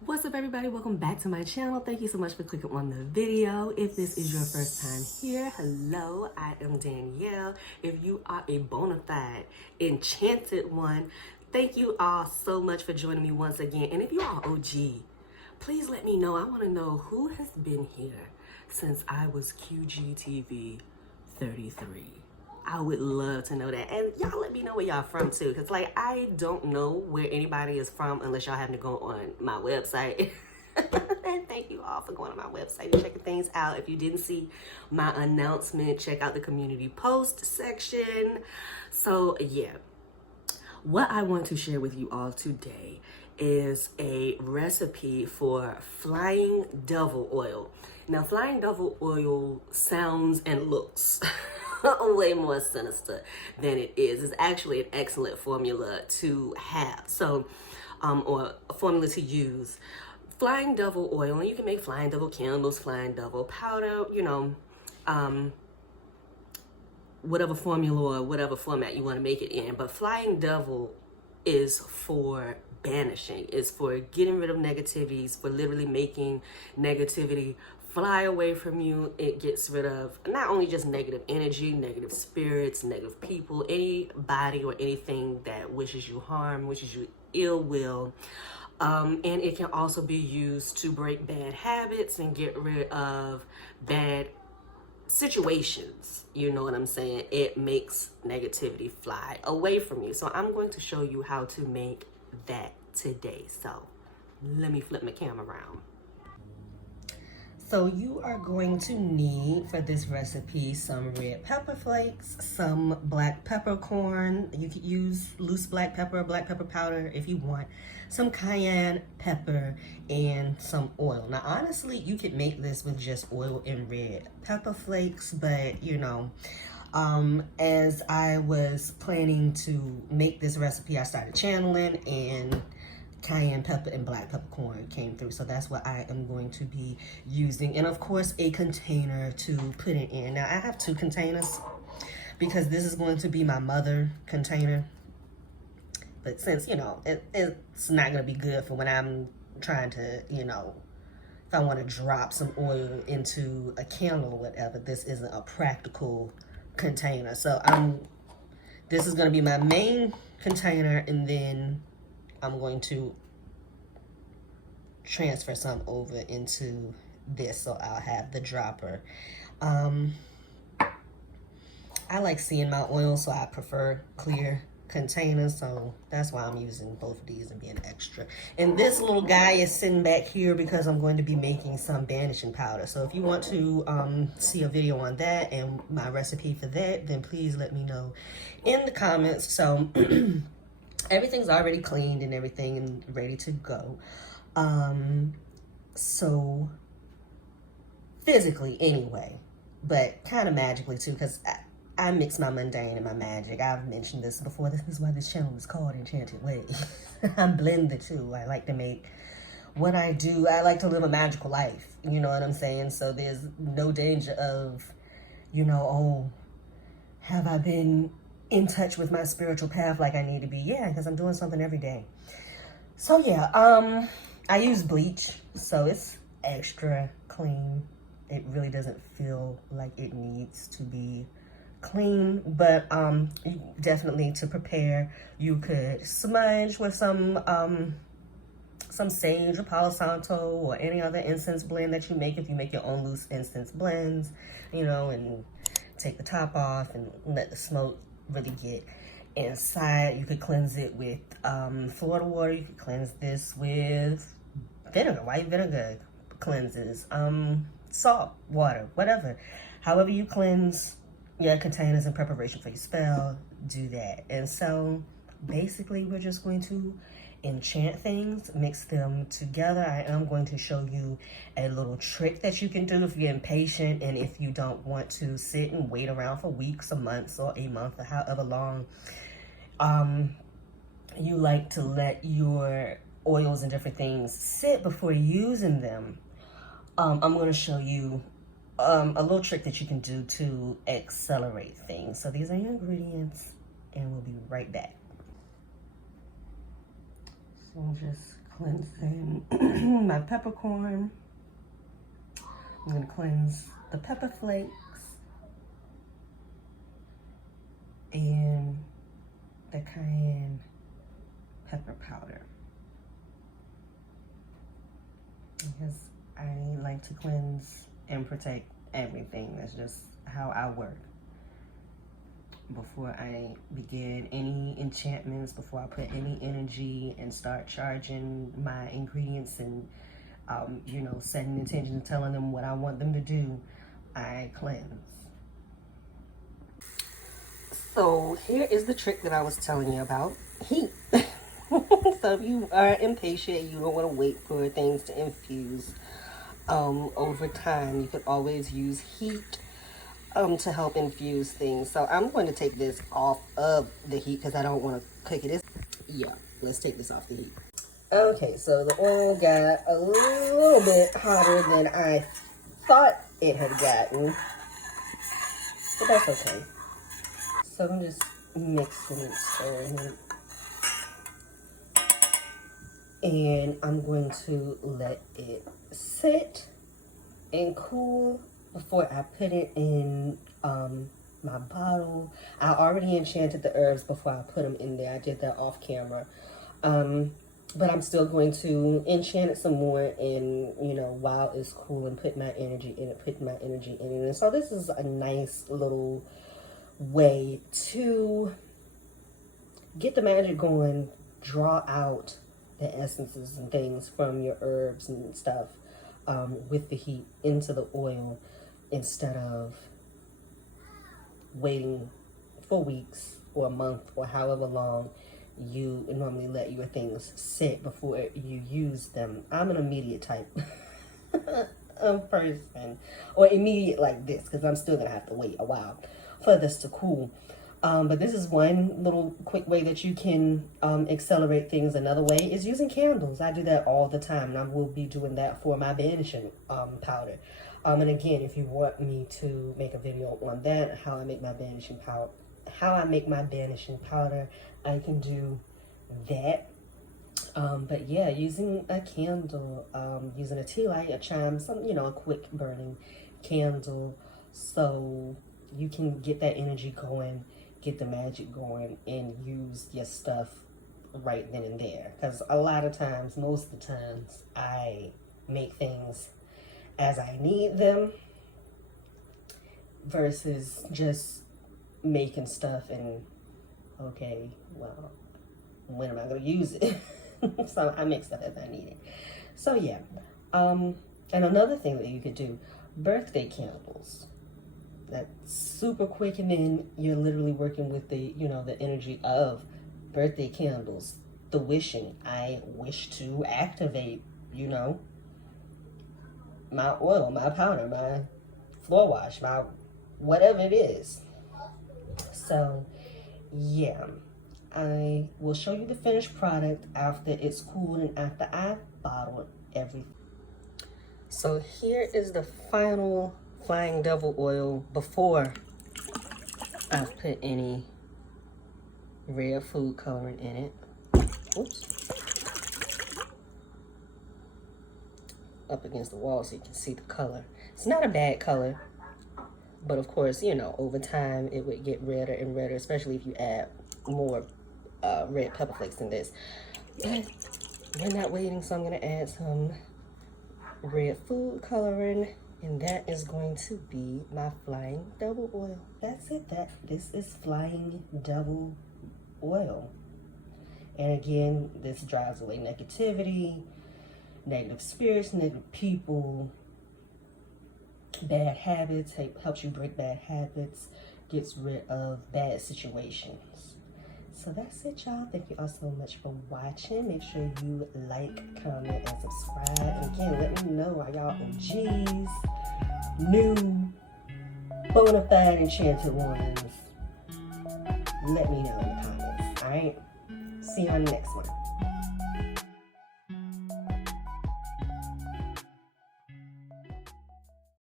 What's up, everybody? Welcome back to my channel. Thank you so much for clicking on the video. If this is your first time here, hello, I am Danielle. If you are a bona fide enchanted one, thank you all so much for joining me once again. And if you are OG, please let me know. I want to know who has been here since I was QGTV 33. I would love to know that. And y'all let me know where y'all from too. Cause like, I don't know where anybody is from unless y'all happen to go on my website. And thank you all for going on my website and checking things out. If you didn't see my announcement, check out the community post section. So yeah, what I want to share with you all today is a recipe for flying devil oil. Now, flying devil oil sounds and looks way more sinister than it is. It's actually an excellent formula to have. So, or a formula to use. Flying devil oil, and you can make flying devil candles, flying devil powder, you know, whatever formula or whatever format you want to make it in. But flying devil is for banishing, is for getting rid of negativities, for literally making negativity fly away from you. It gets rid of not only just negative energy, negative spirits, negative people, anybody or anything that wishes you harm, wishes you ill will. And it can also be used to break bad habits and get rid of bad situations. You know what I'm saying? It makes negativity fly away from you. So I'm going to show you how to make that today. So let me flip my camera around. So you are going to need for this recipe some red pepper flakes, some black peppercorn. You could use loose black pepper powder if you want, some cayenne pepper, and some oil. Now, honestly, you could make this with just oil and red pepper flakes, but you know, as I was planning to make this recipe, I started channeling and cayenne pepper and black peppercorn came through. So that's what I am going to be using. And of course, a container to put it in. Now I have two containers because this is going to be my mother container. But since, you know, it's not going to be good for when I'm trying to, you know, if I want to drop some oil into a candle or whatever, this isn't a practical container. So this is going to be my main container, and then I'm going to transfer some over into this, so I'll have the dropper. I like seeing my oil, so I prefer clear containers, so that's why I'm using both of these and being extra. And this little guy is sitting back here because I'm going to be making some banishing powder. So if you want to see a video on that and my recipe for that, then please let me know in the comments. So everything's already cleaned and everything and ready to go. So physically anyway, but kind of magically too, because I mix my mundane and my magic. I've mentioned this before. This is why this channel is called Enchanted Ways. I blend the two. I like to make what I do. I like to live a magical life. You know what I'm saying? So there's no danger of, you know, oh, have I been in touch with my spiritual path like I need to be? Yeah, because I'm doing something every day. So yeah, I use bleach, so it's extra clean. It really doesn't feel like it needs to be clean, but definitely to prepare, you could smudge with some sage or Palo Santo or any other incense blend that you make if you make your own loose incense blends, you know, and take the top off and let the smoke really get inside. You could cleanse it with Florida water. You could cleanse this with vinegar, white vinegar cleanses, salt water, whatever. However you cleanse your containers in preparation for your spell, do that. And so basically we're just going to enchant things, mix them together. I am going to show you a little trick that you can do if you're impatient and if you don't want to sit and wait around for weeks or months or a month or however long you like to let your oils and different things sit before using them. I'm going to show you a little trick that you can do to accelerate things. So these are your ingredients and we'll be right back. So just Cleansing my peppercorn. I'm going to cleanse the pepper flakes and the cayenne pepper powder. Because I like to cleanse and protect everything. That's just how I work. Before I begin any enchantments, before I put any energy and start charging my ingredients and you know, setting intentions and telling them what I want them to do, I cleanse. So here is the trick that I was telling you about, heat. So if you are impatient, you don't want to wait for things to infuse over time, you could always use heat to help infuse things. So I'm going to take this off of the heat because I don't want to cook it. Yeah, let's take this off the heat. Okay, so the oil got a little bit hotter than I thought it had gotten, but that's okay. So I'm just mixing and stirring it. And I'm going to let it sit and cool before I put it in my bottle. I already enchanted the herbs before I put them in there. I did that off camera. But I'm still going to enchant it some more and, you know, while it's cool, and put my energy in it, And so this is a nice little way to get the magic going, draw out the essences and things from your herbs and stuff with the heat into the oil, instead of waiting for weeks or a month or however long you normally let your things sit before you use them. I'm an immediate type of person, or immediate like this, because I'm still gonna have to wait a while for this to cool. But this is one little quick way that you can accelerate things. Another way is using candles. I do that all the time, and I will be doing that for my banishing powder. And again, if you want me to make a video on that, how I make my banishing powder, I can do that. But yeah, using a candle, using a tea light, a chime, some, you know, a quick burning candle, so you can get that energy going, get the magic going, and use your stuff right then and there. Because a lot of times, most of the times, I make things as I need them versus just making stuff and, okay, well, when am I going to use it? So I make stuff as I need it. So yeah. And another thing that you could do, birthday candles. That's super quick, and then you're literally working with the, you know, the energy of birthday candles. The wishing. I wish to activate, you know, my oil, my powder, my floor wash, my whatever it is. So yeah, I will show you the finished product after it's cooled and after I bottled everything. So here is the final flying devil oil before I've put any red food coloring in it. Oops. Up against the wall so you can see the color. It's not a bad color, but of course, you know, over time it would get redder and redder, especially if you add more red pepper flakes in this. But we're not waiting, so I'm going to add some red food coloring, and that is going to be my flying devil oil. That's it. This is flying devil oil. And again, this drives away negativity, negative spirits, negative people, bad habits, helps you break bad habits, gets rid of bad situations. So that's it, y'all. Thank you all so much for watching. Make sure you like, comment, and subscribe. And again, let me know, are y'all OGs, new, bona fide enchanted ones? Let me know in the comments. All right? See you on the next one.